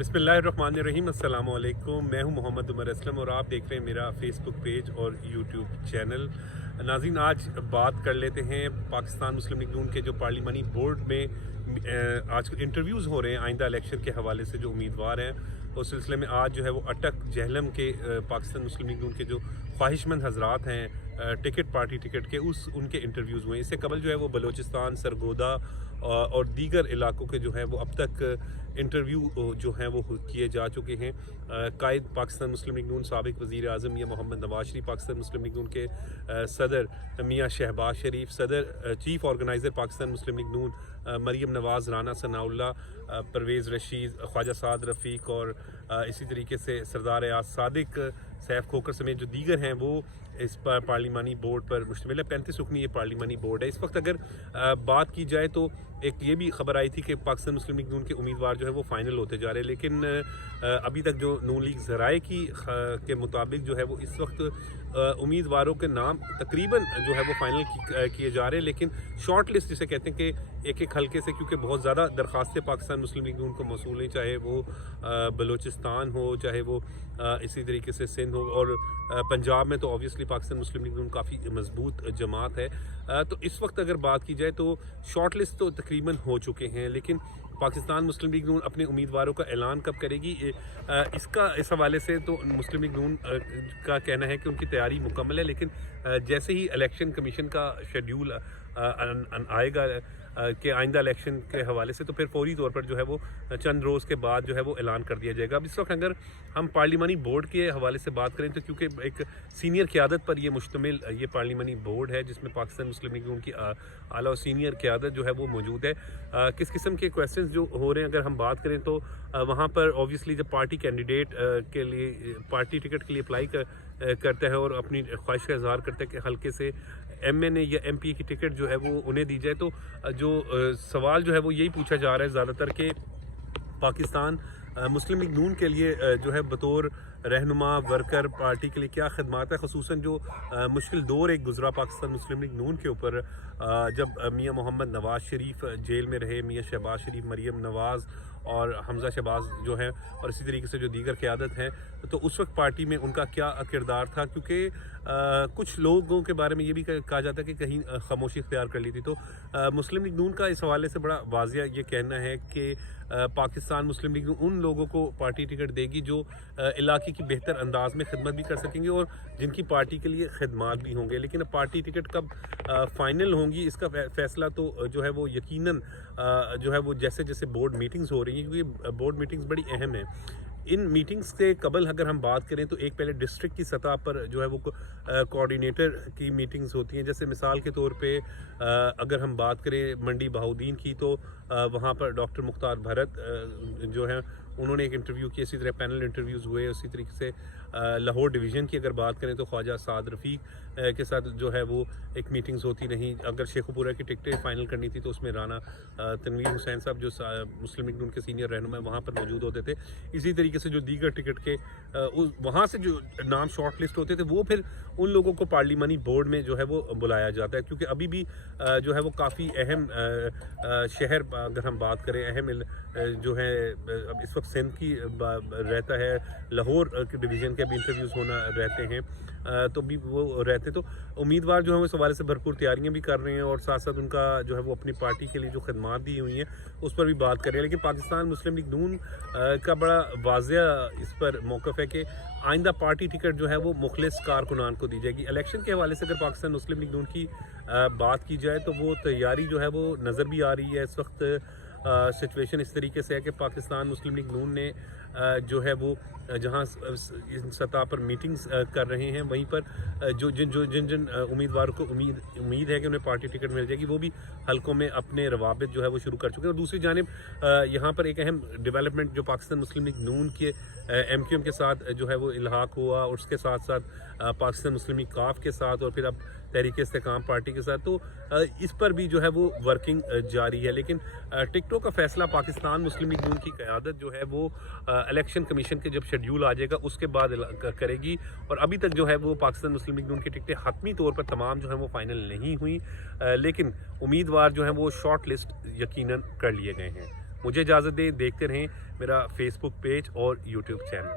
बिस्मिल्लाहिर्रहमानिर्रहीम, अस्सलाम वालेकुम। मैं हूं मोहम्मद उमर असलम और आप देख रहे हैं मेरा फेसबुक पेज और यूट्यूब चैनल। नाज़रीन, आज बात कर लेते हैं पाकिस्तान मुस्लिम लीग नून के जो पार्लिमानी बोर्ड में आज इंटरव्यूज़ हो रहे हैं आइंदा इलेक्शन के हवाले से। जो उम्मीदवार हैं उस सिलसिले में आज जो है वो अटक जहलम के पाकिस्तान मुस्लिम लीग नून के जो ख्वाहिशमंद हजरात हैं टिकट पार्टी टिकट के उनके इंटरव्यूज़ हुए। इससे कबल जो है वो बलूचिस्तान, सरगोदा और दीगर इलाकों के जो है वो अब तक इंटरव्यू जो हैं वो किए जा चुके हैं। कायद पाकिस्तान मुस्लिम लीग नून साबिक वज़ीर आज़म मियां मोहम्मद नवाज शरीफ, पाकिस्तान मुस्लिम लीग नून के सदर मियां शहबाज शरीफ, सदर चीफ़ ऑर्गेनाइज़र पाकिस्तान मुस्लिम लीग नून मरीम नवाज़, राना सनाउल्ला, परवेज़ रशीद, ख्वाजा साद रफ़ीक और इसी तरीके से सरदार याद सादिक, सैफ खोकर समेत जो दीगर हैं वो इस पार्लिमानी बोर्ड पर मुश्तमिल है। 35 रुकनी ये पार्लिमानी बोर्ड है। इस वक्त अगर बात की जाए तो एक ये भी खबर आई थी कि पाकिस्तान मुस्लिम लीग नून के उम्मीदवार जो है वो फाइनल होते जा रहे हैं, लेकिन अभी तक जो नून लीग ज़राए की के मुताबिक जो है वो इस वक्त उम्मीदवारों के नाम तकरीबन जो है वो फाइनल किए जा रहे हैं, लेकिन शॉर्ट लिस्ट जिसे कहते हैं कि एक एक हल्के से, क्योंकि बहुत ज़्यादा दरख्वास्तें पाकिस्तान मुस्लिम लीग नून को मौसूल हैं, चाहे वो बलूचिस्तान हो, चाहे वो इसी तरीके से सिंध हो, और पंजाब में तो ऑब्वियसली पाकिस्तान मुस्लिम लीग नून काफ़ी मजबूत जमात है। तो इस वक्त अगर बात की जाए तो शॉर्ट लिस्ट तो तकरीबन हो चुके हैं, लेकिन पाकिस्तान मुस्लिम लीग नून अपने उम्मीदवारों का ऐलान कब करेगी इस हवाले से तो मुस्लिम लीग नून का कहना है कि उनकी तैयारी मुकम्मल है, लेकिन जैसे ही इलेक्शन कमीशन का शेड्यूल आएगा कि आइंदा इलेक्शन के हवाले से, तो फिर फौरी तौर पर जो है वो चंद रोज़ के बाद जो है वो ऐलान कर दिया जाएगा। अब इस वक्त अगर हम पार्लिमानी बोर्ड के हवाले से बात करें तो क्योंकि एक सीनियर क़यादत पर ये मुश्तमिल ये पार्लिमानी बोर्ड है जिसमें पाकिस्तान मुस्लिम लीग नून की आला और सीनियर क़यादत जो है वो मौजूद है। किस किस्म के क्वेश्चन जो हो रहे हैं अगर हम बात करें तो वहाँ पर ऑब्वियसली जब पार्टी कैंडिडेट के लिए पार्टी टिकट के लिए अप्लाई करता है और अपनी ख्वाहिश का इजहार करता है कि हल्के से MNA या MP की टिकट जो है वो उन्हें दी जाए, तो जो सवाल जो है वो यही पूछा जा रहा है ज़्यादातर कि पाकिस्तान मुस्लिम लीग नून के लिए जो है बतौर रहनुमा वर्कर पार्टी के लिए क्या खदमात है, ख़ुसूसन जो मुश्किल दौर एक गुजरा पाकिस्तान मुस्लिम लीग नून के ऊपर जब मियां मोहम्मद नवाज शरीफ जेल में रहे, मियां शहबाज शरीफ, मरीम नवाज़ और हमज़ा शहबाज जो हैं और इसी तरीके से जो दीगर क़यादत हैं, तो उस वक्त पार्टी में उनका क्या किरदार था, क्योंकि कुछ लोगों के बारे में ये भी कहा जाता है कि कहीं खामोशी इख्तियार कर ली थी। तो मुस्लिम लीग नून का इस हवाले से बड़ा वाज़िया ये कहना है कि पाकिस्तान मुस्लिम लीग उन लोगों को पार्टी टिकट देगी जो इलाके की बेहतर अंदाज में खिदमत भी कर सकेंगे और जिनकी पार्टी के लिए खिदमात भी होंगे। लेकिन अब पार्टी टिकट कब फाइनल होंगी इसका फैसला तो जो है वो यकीनन जो है वो जैसे जैसे बोर्ड मीटिंग्स हो रही हैं, क्योंकि बोर्ड मीटिंग्स बड़ी अहम है। इन मीटिंग्स से कबल अगर हम बात करें तो एक पहले डिस्ट्रिक्ट की सतह पर जो है वो कोऑर्डिनेटर की मीटिंग्स होती हैं। जैसे मिसाल के तौर पे अगर हम बात करें मंडी बहाउद्दीन की, तो वहाँ पर डॉक्टर मुख्तार भरत जो हैं उन्होंने एक इंटरव्यू किया, इसी तरह पैनल इंटरव्यूज़ हुए। उसी तरीके से लाहौर डिवीज़न की अगर बात करें तो ख्वाजा साद रफ़ीक के साथ जो है वो एक मीटिंग्स होती रहीं। अगर शेखुपुरा की टिकटें फाइनल करनी थी तो उसमें राना तनवीर हुसैन साहब जो मुस्लिम लीग नून के सीनियर रहनुमा वहाँ पर मौजूद होते थे। इसी तरीके से जो दीगर टिकट के वहाँ से जो नाम शॉर्ट लिस्ट होते थे वो फिर उन लोगों को पार्लिमानी बोर्ड में जो है वो बुलाया जाता है, क्योंकि अभी भी जो है वो काफ़ी अहम शहर अगर हम बात करें अहम जो है अब इस वक्त सिंध की रहता है, लाहौर के डिवीज़न के भी इंटरव्यूज़ होना रहते हैं, तो भी वो रहते, तो उम्मीदवार जो है इस हवाले से भरपूर तैयारियां भी कर रहे हैं और साथ साथ उनका जो है वो अपनी पार्टी के लिए जो खदमात दी हुई हैं उस पर भी बात कर रहे हैं। लेकिन पाकिस्तान मुस्लिम लीग नून का बड़ा वाज़िया इस पर मौक़िफ़ है कि आइंदा पार्टी टिकट जो है वो मुखलिस कारकुनान को दी जाएगी। इलेक्शन के हवाले से अगर पाकिस्तान मुस्लिम लीग नून की बात की जाए तो वो तैयारी जो है वो नज़र भी आ रही है। इस वक्त सिचुएशन इस तरीके से है कि पाकिस्तान मुस्लिम लीग नून ने जो है वो जहाँ इन सतह पर मीटिंग्स कर रहे हैं वहीं पर जिन उम्मीदवारों को उम्मीद है कि उन्हें पार्टी टिकट मिल जाएगी वो भी हलकों में अपने रवाबित जो है वो शुरू कर चुके हैं। और दूसरी जानिब यहाँ पर एक अहम डेवलपमेंट जो पाकिस्तान मुस्लिम लीग नून के MQM के साथ जो है वो इल्हाक हुआ और उसके साथ साथ पाकिस्तान मुस्लिम लीग काफ के साथ और फिर अब तहरीक इस्तेकाम पार्टी के साथ, तो इस पर भी जो है वो वर्किंग जारी है। लेकिन टिकटों का फैसला पाकिस्तान मुस्लिम लीग नून की क़यादत जो है वो इलेक्शन कमीशन के जब शेड्यूल आ जाएगा उसके बाद करेगी, और अभी तक जो है वो पाकिस्तान मुस्लिम लीग नून की टिकटें हतमी तौर पर तमाम जो है वो फाइनल नहीं हुई, लेकिन उम्मीदवार जो है वो शॉर्ट लिस्ट यकीनन कर लिए गए हैं। مجھے اجازت دیں, دیکھتے رہیں میرا فیس بک پیج اور یوٹیوب چینل.